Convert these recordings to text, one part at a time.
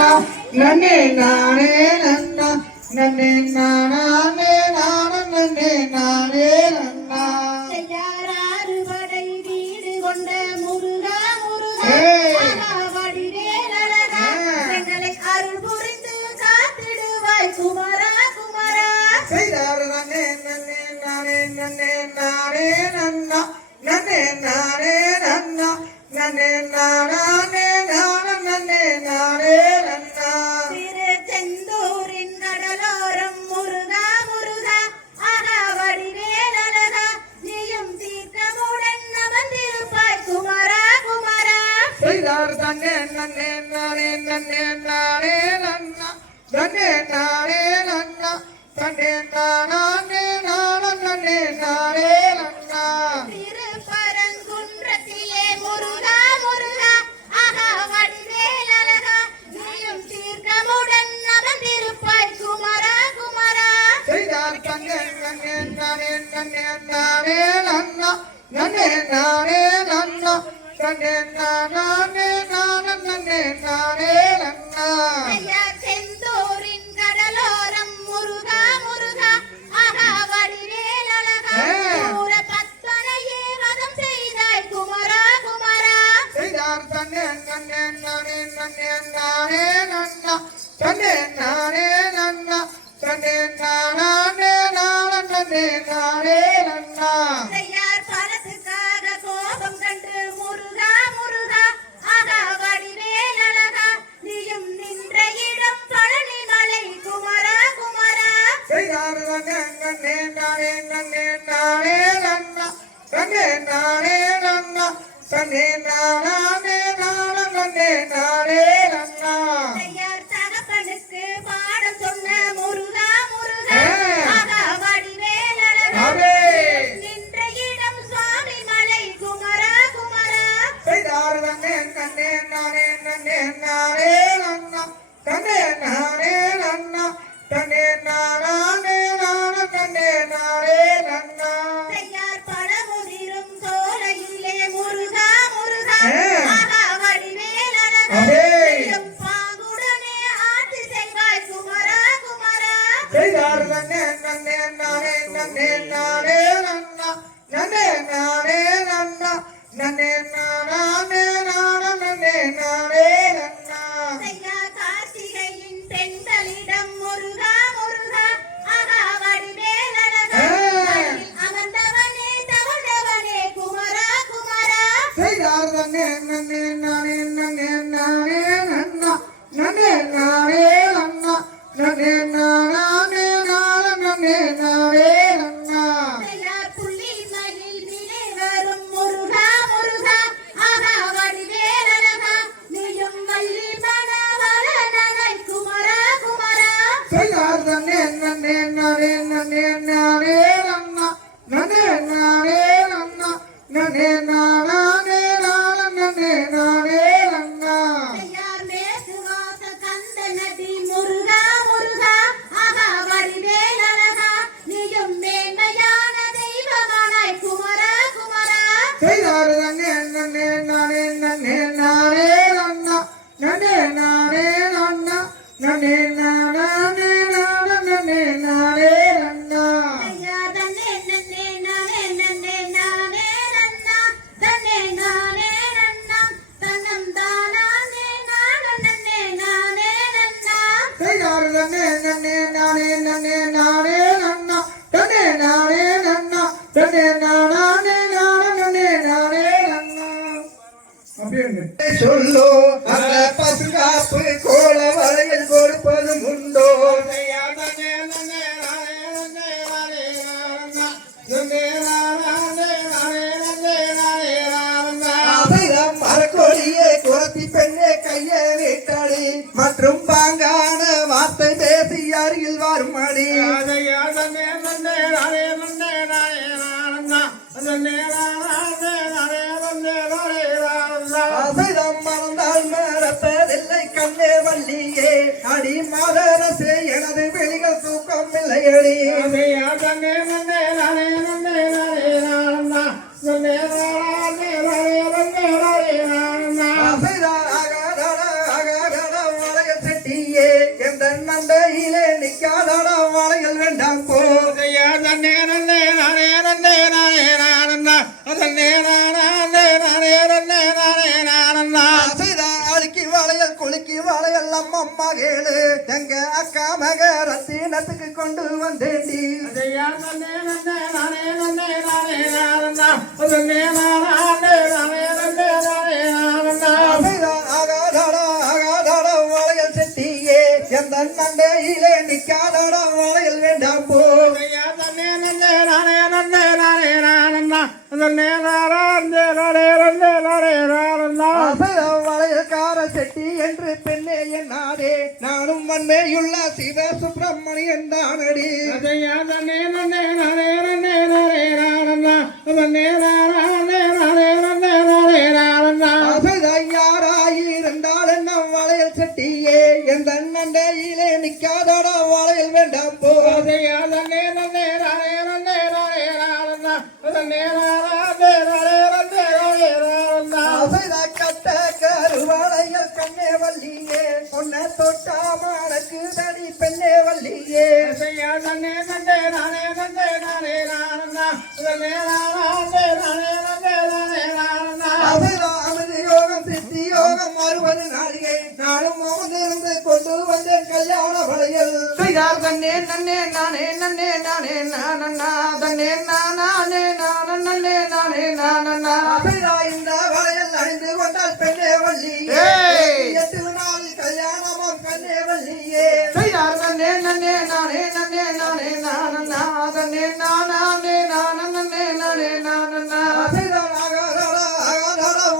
நன்னே நானே நன்னா நன்னே நானே நானும் நன்னே நானே நன்னா யாராறு படை வீடு கொண்ட முருகா முருகா வடிவேல் அழகா எங்களை அருள் புரிந்து காத்திடுவாய் குமரா குமரா செய்தார் நன்னே நன்னே நானே நன்னே நானே நன்னா நன்னே நானே நன்னா நன்னே நானே நானும் நன்னே நானே நன்னா திருச்செந்தூரின் கடலோரம் முருகா முருகா வடிவேல் அழகா நீயும் தீர்க்கமுடன் அமர்ந்திருப்பாய் குமரா குமரா செய்தார் நன்னே நன்னே நானே நன்னே நானே நன்னா நன்னே நானே நன்னா நன்னே நானே நானும் நன்னே நானே நன்னா திருப்பரங்குன்றத்திலே முருகா முருகா வடிவேல் அழகா நீயும் தீர்க்கமுடன் அமர்ந்திருப்பாய் குமரா குமரா செய்தார் நன்னே நன்னே நானே நன்னே நானே நன்னா நன்னே நானே நன்னா நன்னே நானே நானும் நன்னே நானே நன்னா செந்தூரின் கடலோரம் முருகா முருகா வடிவேல் அழகா பத்மனையே வதம் செய்தாய் குமரா குமரா செய்தார் நன்னே நன்னே நானே நன்னே நானே நன்னா நன்னே நானே நன்னா நன்னே நானே நானும் நன்னே நானே நன்னா செய்யார் பலத்துக்காக கோபம் கண்டு முருகா முருகா வடிவேல் அழகா நீயும் நின்ற இடம் பழனி மலை குமரா குமரா செய்தார் நன்னே நன்னே நானே நன்னே நானே நன்னா நன்னே நானே நன்னா நன்னே நானே நானும் நன்னே நானே நன்னா செய்யார் தகப்பனுக்கு பாடம் சொன்ன முருகா முருகா வடிவேல் அழகா நின்ற இடம் சுவாமி மலை குமரா குமரா செய்தார் நன்னே நன்னே நானே நன்னே நானே நன்னா நன்னே நானே நன்னா நன்னே நானே நானும் நன்னே நானே நன்னா செய்யார் பழமுதிரும் சோலையிலே முருகா முருகா வடிவேல் அழகா நீயும் பாங்குடனே ஆட்சி செய்வாய் குமரா குமரா செய்தார் நன்னே நன்னே நானே நன்னே நானே நன்னா நன்னே நானே நன்னா நன்னே நானே நானும் நன்னே நானே நன்னா செய்யார் கார்த்திகையின் பெண்களிடம் முருகா முருகா வடிவேல் அழகா அமர்ந்தவனே தவழ்ந்தவனே குமரா குமரா செய்தார் நன்னே நன்னே நானே நன்னே நானே நன்னா நன்னே நானே நன்னா நன்னே நானே நானும் நன்னே நானே நன்னா செய்யார் புள்ளி மயில் விலை வரும் முருகா முருகா வடிவேல் அழகா நீயும் வள்ளி மணவளனாய் குமரா குமரா செய்தார் நன்னே நன்னே நானே நன்னே நானே நன்னா நன்னே நானே நன்னா நன்னே நானே நானும் நன்னே நானே நன்னா செய்யார் மேசுவாச கந்த நதி முருகா முருகா வடிவேல் அழகா நீயும் மேன்மையான தெய்வமானாய் குமரா குமரா செய்தார் நன்னே நன்னே நானே நன்னே நானே நன்னா நன்னே நானே நன்னா நன்னே நானே நானும் நன்னே நானே நன்னா செய்யார் தன்னே நன்னே நானே நன்னே நானே நன்னா தன்னே நானே நன்னா தன்னம் தானானே நானும் நன்னே நானே நன்னா செய்தார் நன்னே நன்னே நானே நன்னே நானே நன்னா நன்னே நானே நன்னா நன்னே நானே நானும் நன்னே நானே நன்னா சொல்லோ அந்த பசுகாப்பு கோல வளையல் கொடுப்பதும் உண்டோ மரக்கொடியே குரத்தி பெண்ணே கையை வீட்டாளி மற்றும் பாங்கான வார்த்தை பேசி அருகில் வரும்படி அசைதம் மறந்தால் மறப்பதில்லை கண்ணே வள்ளியே அடி மாதரசே எனது வெளிகள் தூக்கம் இல்லையடி அசைதான் அகடட அகடட வளைய எந்த நண்டையிலே நிக்காதடா வாழைகள் வேண்டாம் போ தன்னே நன்னே நானே நன்னே நானே நானண்ணா தன்னே நானே நானே நன்னே நானே நானண்ணா அழுக்கி வாழைகள் குலுக்கி வாழைகள் அம்மம்மா கேளு எங்க அக்கா மக ரத்தினத்துக்கு கொண்டு வந்தேண்டி தன்னே நன்னே நானே நன்னே நானே நானண்ணா தன்னே நானே நானே நன்னே நானே நானண்ணா ஆகாதாடா வாழைகள் செட்டியே எந்த நண்டையிலே நிக்காதடா வாழைகள் வேண்டாம் போ தன்னே நன்னே நானே நன்னே நானே நானண்ணா தன்னே நானே நானே நன்னே நானே நானண்ணா வளையல்கார செட்டி என்று பெண்ணே என்னாடே நானும் வன்மையுள்ள சிவ சுப்பிரமணியன் தானடி தன்னே நன்னே நானே நன்னே நானே நானண்ணா தன்னே நானே நானே நன்னே நானே நானண்ணா யாராயிருந்தால் என்ன வளையல் செட்டியே எந்த நண்டையிலே நிக்காதடா வளையல் வேண்டாம் போ தன்னே நன்னே நானே நன்னே நானே நானண்ணா தன்னே நானே நானே நன்னே நானே நானண்ணா கட்ட கருவாளையல் கண்ணே வள்ளியே பொன்ன தொட்டாமனக்கு தனி பெண்ணே வள்ளியே தன்னே நன்னே நானே நன்னே நானே நானண்ணா தன்னே நானே நானே நன்னே நானே நானண்ணா அமிர்த யோகம் சித்தி யோகம் அறுபது நாளிகை நானும் அமர்ந்திருந்து கொண்டு வந்தேன் கல்யாண வளையல் தன்னே நன்னே நானே நன்னே நானே நானண்ணா தன்னே நானே நானே நானே நானண்ணா இந்த வளையல் அணிந்து கொண்டால் பெண்ணே வள்ளியே 8 நாள் கல்யாணமும் பெண்ணே வள்ளியே தன்னே நன்னே நானே நன்னே நானே நானண்ணா தன்னே நானே நானே நானே நானண்ணா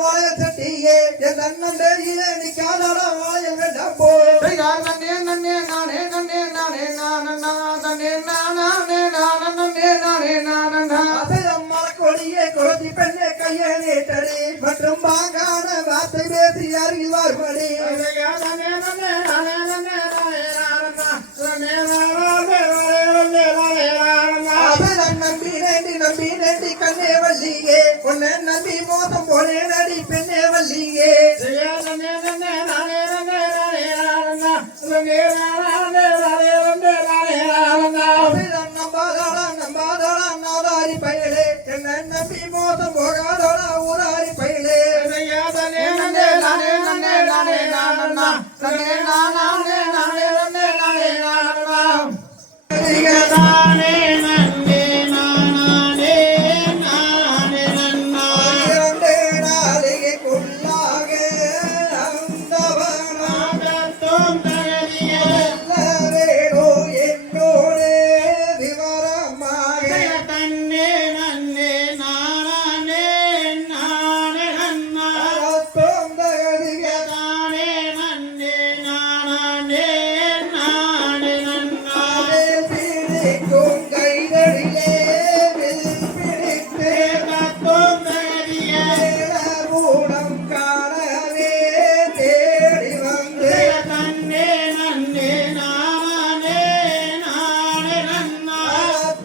வாழையல் செட்டியே என் நண்டையிலே நிக்காதடா வாழையல் வேண்டாம் போ நன்னே நன்னே நானே நன்னே நானே நானண்ணா தன்னே நானே நானே நானே நானண்ணா மரக்கொடியே குழந்தை பெண்ணே கையை நீட்டடி மற்றும் பாங்கான வார்த்தை பேசி அருகில் வார்படி தன்னே நன்னே நானே நன்னே நானே நானண்ணா தன்னே நானே நானே நானே நானண்ணா நம்பி நேண்டி கண்ணே வள்ளியே உன்னை நம்பி மோசம் போனே நடி பெண்ணே வள்ளியே தன்னே நன்னே நானே நன்னே நானே நானண்ணா தன்னே நானே நானே நன்னே நானே நானண்ணா நம்பாதோடா நாதாரி பயலே என்ன நம்பி மோசம் போகாதோடா ஊராரி பயலே தன்னே நன்னே நானே நன்னே நானே நானண்ணா தன்னே நானே நானே நன்னே நானே நானண்ணா தானே நன்னே நானே நானே நன்னா நாளிகைக்குள்ளாக அந்தவனாக தோம் தகதிய வேணோ என்னோடு விவரமாக தன்னே நன்னே நானே நானே நன்னா தோந்தகதிக தானே நன்னே நானே நானே நன்னா பிடிக்கும் கைகளிலே வில் பிடித்து தோம் தகதிய கூடம் காணவே தேடி வந்து தன்னே நன்னே நானே நானே நன்னா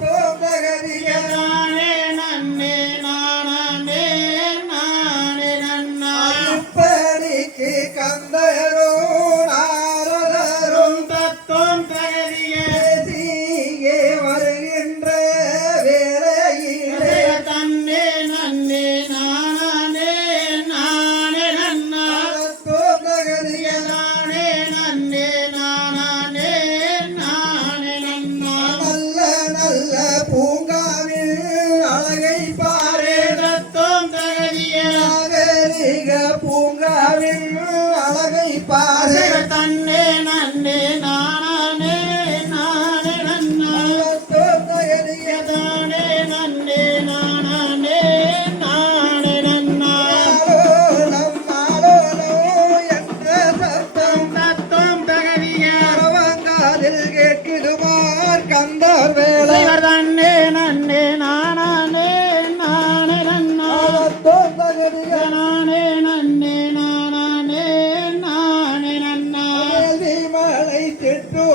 தோந்தகதிக தானே நன்னே நானே நானே நன்னா இப்படிக்கு கந்தரோ நாரதரும் தத்தோம் தகதிய பேசியே வருகின்ற வேளையிலே தன்னே நன்னே நானே நானே நன்னா தோந்தகதிக தானே நன்னே நானே நானே நன்னா நல்ல பூங்காவில் அழகை பாரு தத்தோம் தகதிய நாகரிக பூங்காவில் அழகை பாரு தன்னே நன்னே நானே நானே நன்னா தோந்தகதிக தானே நன்னே நானே நானே நன்னா நாளோலம் என்ற சத்தம் தத்தோம் தகதிய அரவங்காதில் கேட்குதுமார் கந்தர் வேலை தன்னே நன்னே நானே நானே நன்னா தோந்தகதிக நானே நன்னே நானே நானே நன்னா மலை சிற்றூர்